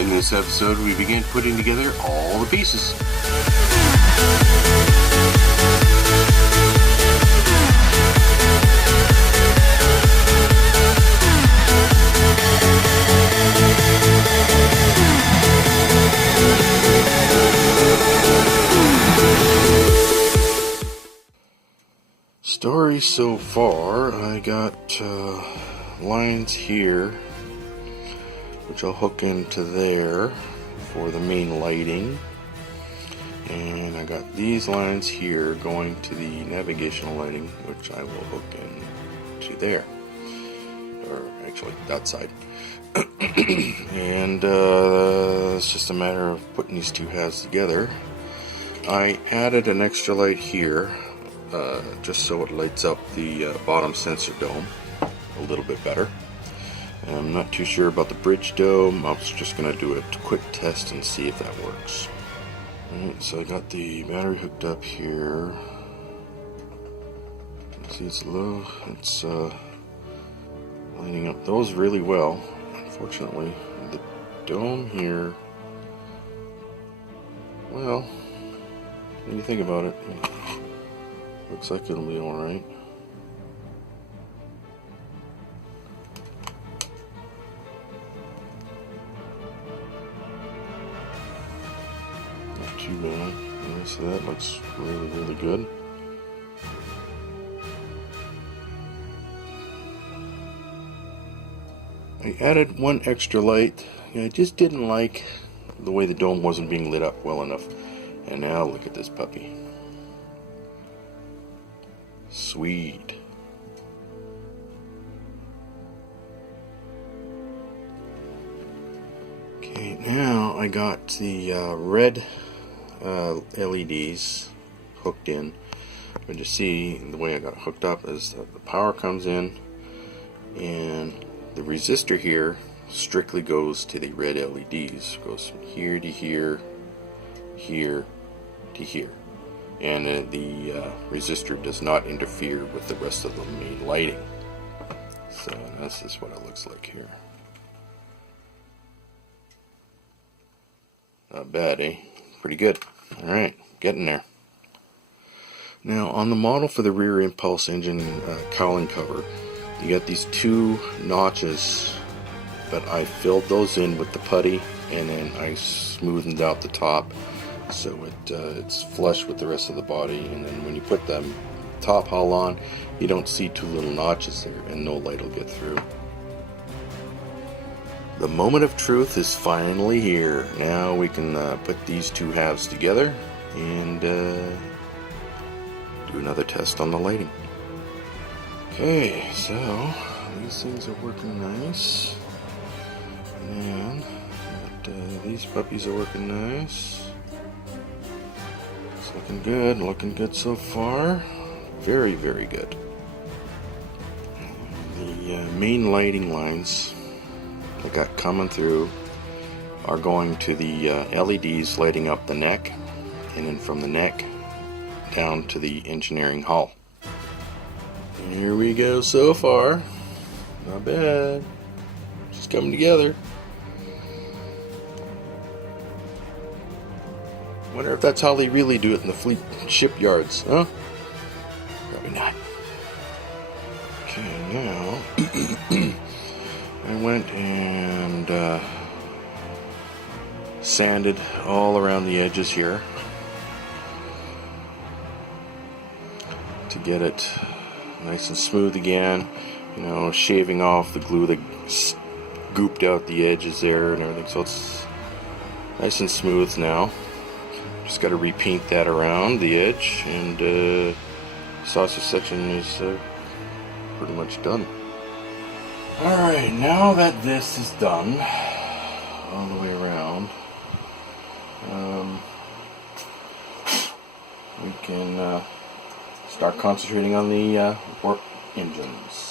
In this episode, we begin putting together all the pieces. Story so far, I got lines here, which I'll hook into there for the main lighting, and I got these lines here going to the navigational lighting, which I will hook into there, or actually that side. And it's just a matter of putting these two halves together. I added an extra light here, just so it lights up the bottom sensor dome a little bit better. And I'm not too sure about the bridge dome. I was just going to do a quick test and see if that works. Alright, so I got the battery hooked up here. See, it's low. It's lining up those really well. Unfortunately, the dome here, well, when you think about it, looks like it'll be alright. Not too bad. Alright, so that looks really, really good. I added one extra light. I just didn't like the way the dome wasn't being lit up well enough. And now look at this puppy. Sweet. Okay, now I got the red LEDs hooked in. And you see the way I got it hooked up is that the power comes in, and the resistor here strictly goes to the red LEDs. It goes from here to here, here to here. And the resistor does not interfere with the rest of the main lighting. So this is what it looks like here. Not bad, eh? Pretty good. Alright, getting there. Now on the model for the rear impulse engine cowling cover, you got these two notches, but I filled those in with the putty, and then I smoothed out the top so it's flush with the rest of the body. And then when you put the top hull on, you don't see two little notches there, and no light will get through. The moment of truth is finally here. Now we can put these two halves together and do another test on the lighting. Okay, so these things are working nice, and these puppies are working nice. It's looking good so far. Very, very good. The main lighting lines I got coming through are going to the LEDs lighting up the neck, and then from the neck down to the engineering hull. And here we go so far. Not bad. Just coming together. Wonder if that's how they really do it in the fleet shipyards, huh? Probably not. Okay, now I went and sanded all around the edges here to get it nice and smooth again. You know, shaving off the glue that gooped out the edges there and everything, so it's nice and smooth now. Just got to repaint that around the edge, and sausage section is pretty much done. Alright, now that this is done all the way around, we can start concentrating on the warp engines.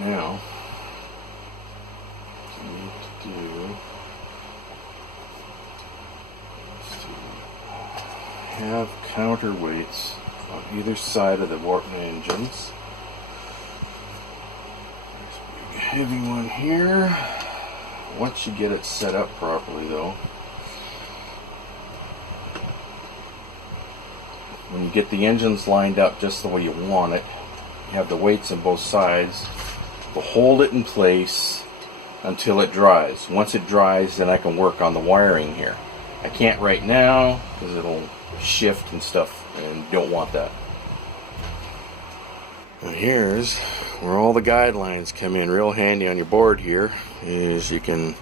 Now, what we need to do is to have counterweights on either side of the warp engines. There's a big heavy one here. Once you get it set up properly, though, when you get the engines lined up just the way you want it, you have the weights on both sides. We'll hold it in place until it dries. Once it dries, then I can work on the wiring here. I can't right now because it'll shift and stuff, and don't want that. Now here's where all the guidelines come in real handy on your board. Here is you can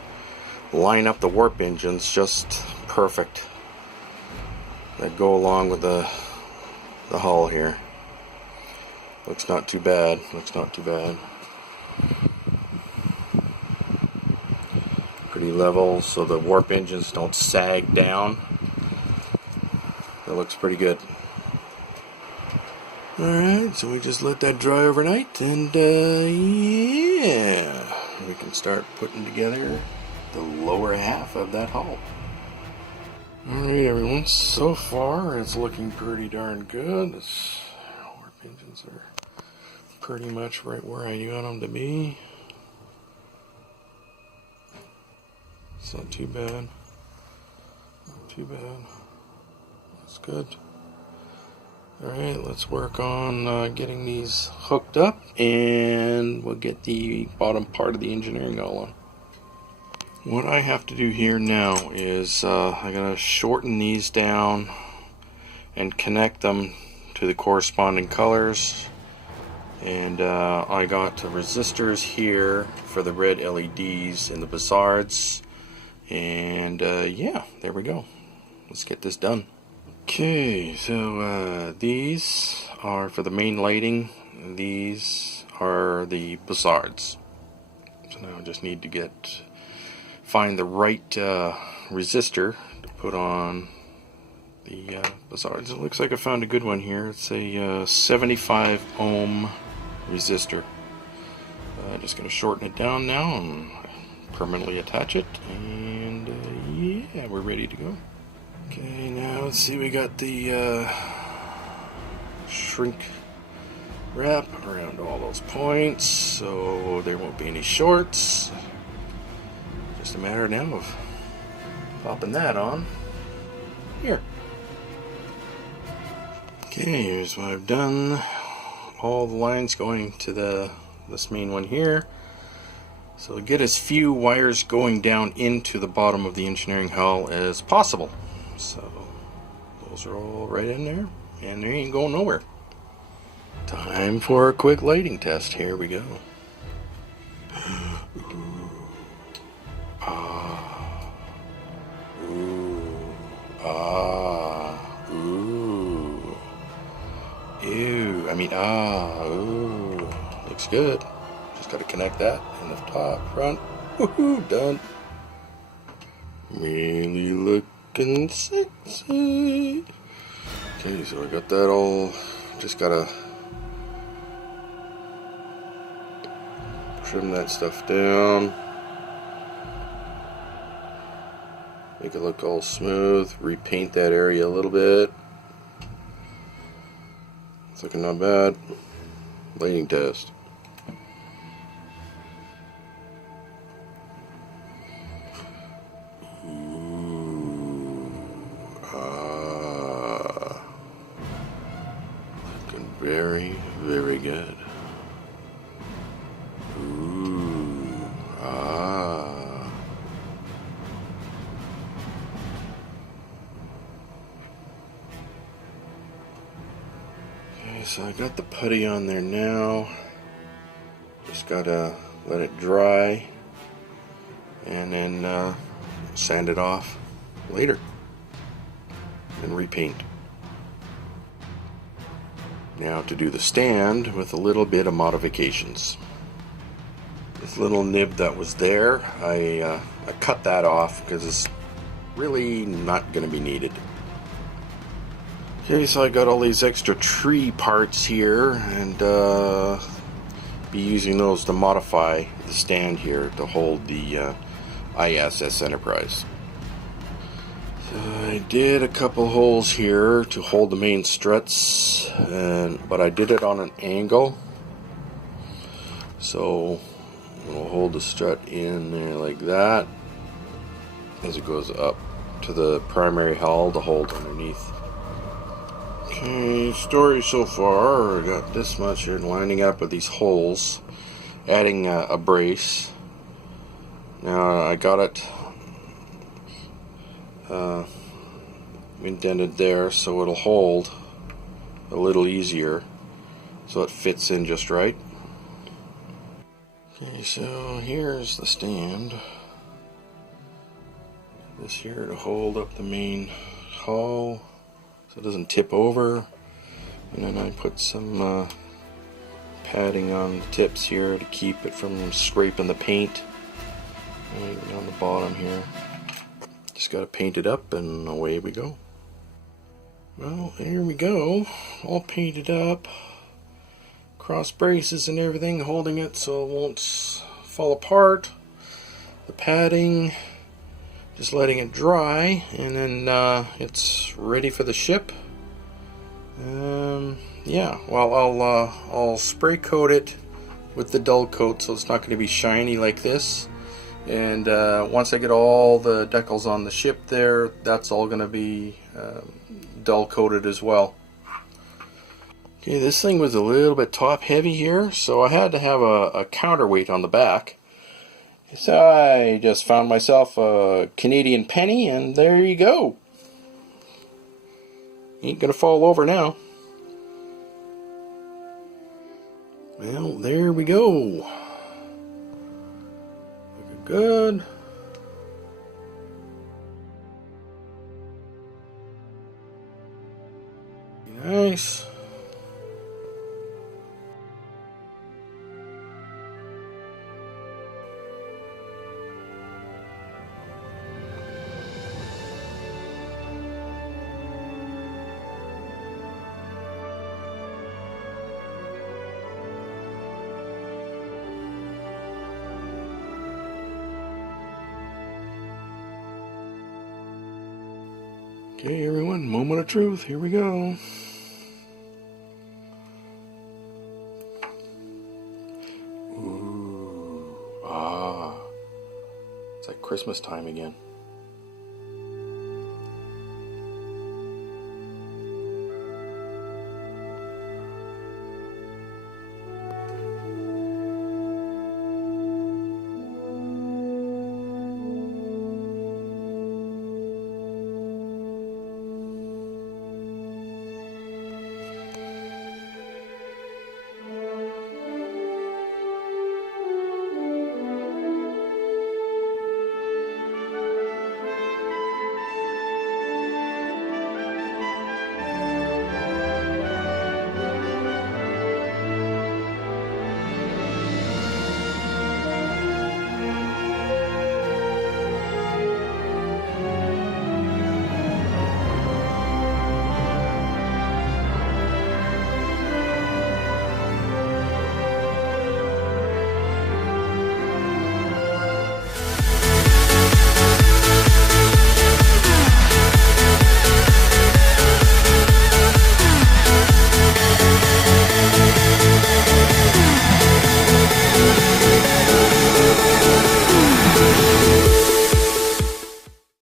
line up the warp engines just perfect that go along with the hull here. Looks not too bad. Looks not too bad. Pretty level so the warp engines don't sag down. That looks pretty good. Alright, so we just let that dry overnight, and yeah, we can start putting together the lower half of that hull. Alright everyone, so far it's looking pretty darn good. This warp engines are pretty much right where I got them to be. It's not too bad. Not too bad. That's good. Alright, let's work on getting these hooked up, and we'll get the bottom part of the engineering all on. What I have to do here now is I gotta shorten these down and connect them to the corresponding colors. And I got the resistors here for the red LEDs and the buzzards. And yeah, there we go. Let's get this done. Okay, so these are for the main lighting. These are the buzzards. So now I just need to find the right resistor to put on the buzzards. It looks like I found a good one here. It's a 75 ohm resistor. I'm just going to shorten it down now and permanently attach it, and yeah, we're ready to go. Okay, now let's see, we got the shrink wrap around all those points so there won't be any shorts. Just a matter now of popping that on here. Okay, here's what I've done. All the lines going to this main one here. So get as few wires going down into the bottom of the engineering hull as possible. So those are all right in there, and they ain't going nowhere. Time for a quick lighting test. Here we go. Ooh. Ah. Ooh. Ah. Ooh. Ew. I mean, ah. Ooh. Looks good. Just got to connect that in the top, front. Woohoo! Done. Really looking sexy. Okay, so I got that all. Just gotta trim that stuff down. Make it look all smooth. Repaint that area a little bit. It's looking not bad. Lighting test. Very, very good. Ooh, ah. Okay, so I got the putty on there now. Just gotta let it dry and then sand it off later and repaint. Now to do the stand with a little bit of modifications. This little nib that was there, I cut that off because it's really not going to be needed. Okay, so I got all these extra tree parts here, and be using those to modify the stand here to hold the ISS Enterprise. So I did a couple holes here to hold the main struts, but I did it on an angle, so we'll hold the strut in there like that as it goes up to the primary hull to hold underneath. Okay, story so far, I got this much here lining up with these holes, adding a brace. Now I got it indented there so it'll hold a little easier, so it fits in just right. Okay, so here's the stand. This here to hold up the main hull so it doesn't tip over, and then I put some padding on the tips here to keep it from scraping the paint right down the bottom here. Just got to paint it up and away we go. Well, here we go, all painted up, cross braces and everything holding it so it won't fall apart. The padding, just letting it dry, and then it's ready for the ship. Yeah, well, I'll spray coat it with the dull coat so it's not going to be shiny like this. And once I get all the decals on the ship there, that's all going to be dull coated as well. Okay, this thing was a little bit top heavy here, so I had to have a counterweight on the back. So I just found myself a Canadian penny, and there you go. Ain't gonna fall over now. Well, there we go. Looking good. Nice. Okay, everyone, moment of truth. Here we go. Ooh, it's like Christmas time again.